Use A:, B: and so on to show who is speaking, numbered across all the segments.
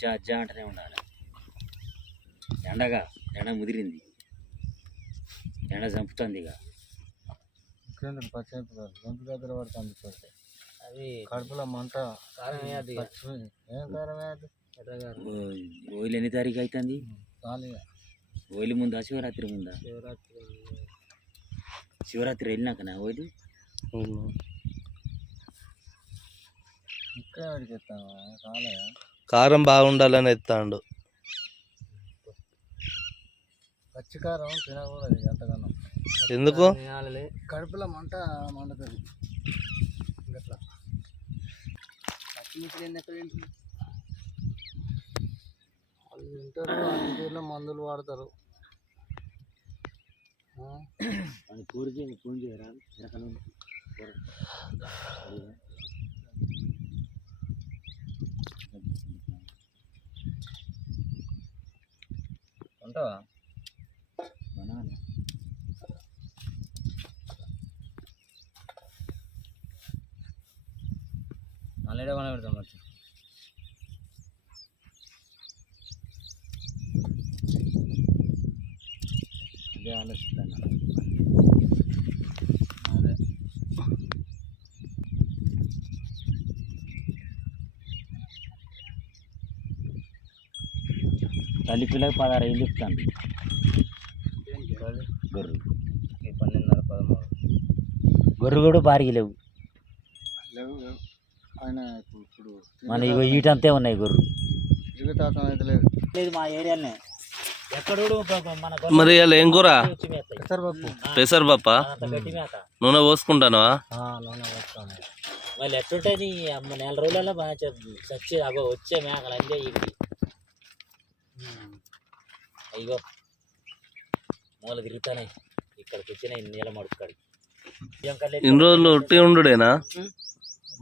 A: జా జా అంటూనే ఉండాలి. ఎండగా ఎండ ముదిరింది. ఎండ చంపుతుంది ఇక
B: ఇంకేంటి పచ్చిమిరప గొంతు దగ్గర పడుతుంది చూస్తే
C: అది
B: కడుపులో మంట.
C: కారం.
B: పచ్చిమిర్చి. ఏం కారం
A: ఓయిలు ఎన్ని తారీఖు అవుతుంది ఓయిలి ముందా శివరాత్రి ముందా?
C: శివరాత్రి
A: శివరాత్రి వెళ్ళినాకనా ఓయిలి?
B: ఇక్కడ అడిగేస్తాను కాలే.
D: కారం బాగుండాలని ఎత్తాండు.
B: పచ్చికారం తినకూడదు ఎంతగానో
D: ఎందుకు?
B: కడుపులో మంట మండుతుంది? వాళ్ళు తింటారు అన్ని తీరులో మందులు వాడతారు.
A: ఫోన్ చేయరా? ఎరకను
B: ఉంటావా మళ్ళీ మన పెడతాం వచ్చి
A: అదే ఆలోచిస్తాను
B: అదే
A: తల్లి పిల్లకి పదహారు ఏళ్ళు చెప్తాను
B: పది,
A: గొర్రె.
B: పన్నెండున్నర పదమూడు
A: గొర్రె కూడా బారిగి లేవు.
B: లేవు లేవు. ఆయన ఇప్పుడు ఇప్పుడు
A: మన ఇగో ఈటంతే ఉన్నాయి గొర్రె
B: లేదు.
A: లేదు మా ఏరియాలోనే ఎక్కడ మన
D: మరి ఇలా ఏం కూర?
B: పెసరపప్పు
A: మేత
D: నూనె పోసుకుంటానవా?
A: మళ్ళీ అమ్మ నెల రోజులలో బాగా చచ్చి అగో వచ్చే మేకలు అంతే ఇవి. అయ్యో. మూల తిరుగుతానే. ఇక్కడికి వచ్చినాయి నీళ్ళ మడుపుకాడికి
D: ఇన్ని రోజులు ఒట్టి ఉండుడేనా?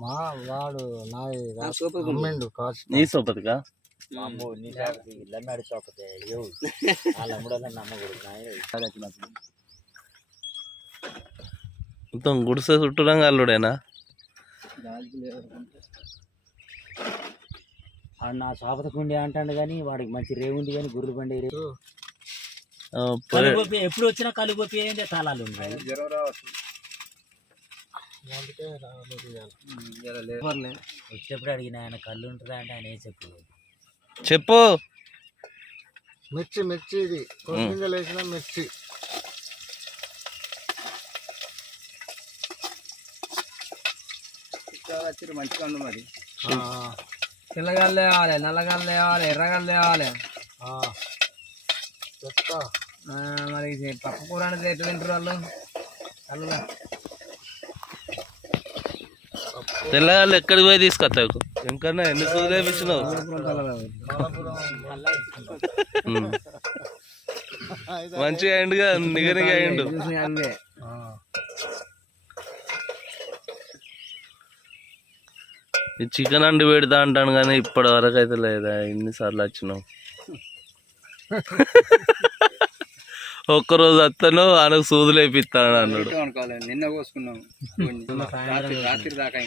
B: మా వాడు నా కాస్ట్
D: నీ సోపతిగా
A: నీ వాళ్ళ నమ్మకూడదు.
D: మొత్తం గుడిసె చుట్టూరంగా అల్లుడేనా?
A: వాడు నా చోపత కుండి అంటాడు కానీ వాడికి మంచి రేవుంది కానీ గుర్రు బండి రేవు. కలుగొప్పి ఎప్పుడు వచ్చినా కలుగొప్పి ఏంటంటే తాళాలు ఉన్నాయి.
B: జ్వరం రావచ్చు.
A: వచ్చేప్పుడు అడిగిన ఆయన కళ్ళు ఉంటుందా? అంటే ఆయన ఏ చెప్పు
D: చెప్పు.
B: మిర్చి మిర్చి ఇది. కొత్తిమీర వేసిన మిర్చి. మంచిగా ఉంది మరి.
C: తెల్లగాలు తేవాలి నల్లగాలు తేవాలి ఎర్రగాలు తేవాలి మరి పప్పు కూర అనేది ఎట్లా తింటారు వాళ్ళు? చల్లగా
D: తెల్లగాళ్ళు ఎక్కడికి పోయి తీసుకొస్తావు? ఇంకన్నా ఎన్ని ఉమ్. మంచిగా అయిండుగా నిగనిగా అయిండు. చికెన్ అండి పెడతా అంటాను కానీ ఇప్పటి వరకు అయితే లేదా ఎన్నిసార్లు వచ్చినావు? ఒక్కరోజు వస్తాను ఆయనకు సూదులు వేపిస్తాను అన్నాడు.
B: నిన్న కోసుకున్నాం. రాత్రి దాకా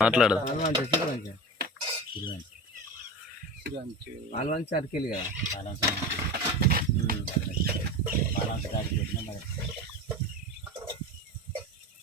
D: మాట్లాడదు?
C: కదా
D: ఉల్లిగడ్డలు వేసినావా
B: ఉల్లిగడ్డ లేచిన
A: మళ్ళీ ఎండకాలం అంటాడు కానీ అదో జవాన్ చెన్నై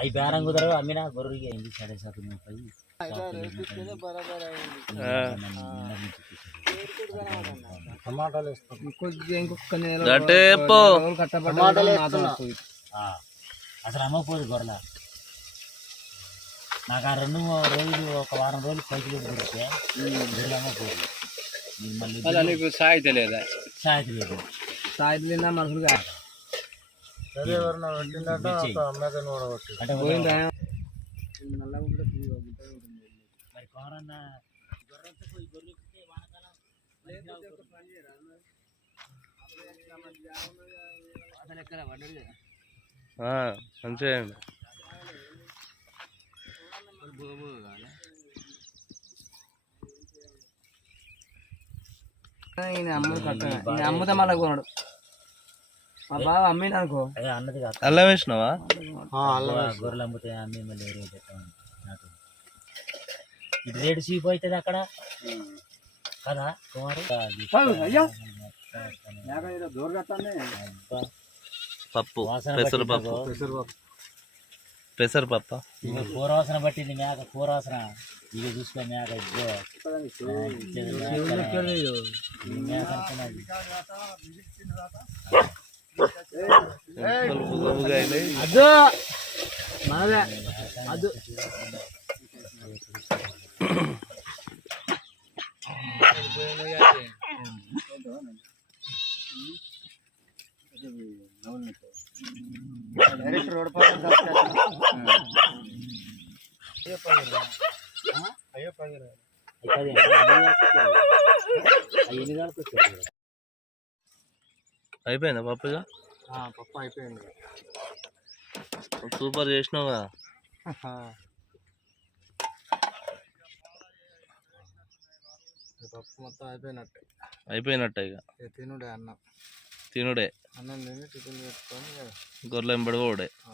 A: అవి బేరం కుదరవు అమ్మినా గొర్రెకి అయింది సరే సార్ ముప్పై
B: టమాటాలు
A: అసలు అమ్మకపోదు గొర్రెల. నాకు ఆ రెండు రోజులు ఒక వారం రోజులు పైకి దొరికితే గొర్రెలు అమ్మకపోదు. మళ్ళీ
B: సాయితే లేదా?
A: సాయతి లేదు.
C: సాయితు తిన్నా మనుషులు కాదు.
D: మంచిగా
C: అమ్ముతా మళ్ళీ కొనడు మా బావ అమ్మిండు అనుకో.
A: అదే అన్నది కాదు.
D: అల్లం వేసినావా?
A: గొర్రెలు అమ్ముతాయి అమ్మి మళ్ళీ ఎవరు పెట్టామని. నాకు ఇది రేటు చీప్ అవుతుంది అక్కడ. కదా కుమారు?
D: పప్పు
A: వాసన
D: పెసరపప్పు
A: పట్టిందో.
D: పెసరపప్ప
A: ఇక కూర వాసన పట్టింది మేక కూర వాసన ఇక చూసుకో మేక ఇదిగో. ఆ, ఇచ్చేది మేక. ఈ మేక అనుకున్నది.
C: అద్దు మనదే అద్దు
A: అయితే అది అవి ఎన్ని కాలకు వచ్చారు
D: అయిపోయిందా పప్పు ఇక
B: పప్పు అయిపోయింది.
D: సూపర్ చేసినావు కదా.
B: పప్పు మొత్తం అయిపోయినట్టే.
D: అయిపోయినట్టే ఇక.
B: తినుడే అన్నం.
D: తినుడే.
B: అన్నం తిని టిఫిన్ పెట్టుకొని
D: పోడే
B: ఆ,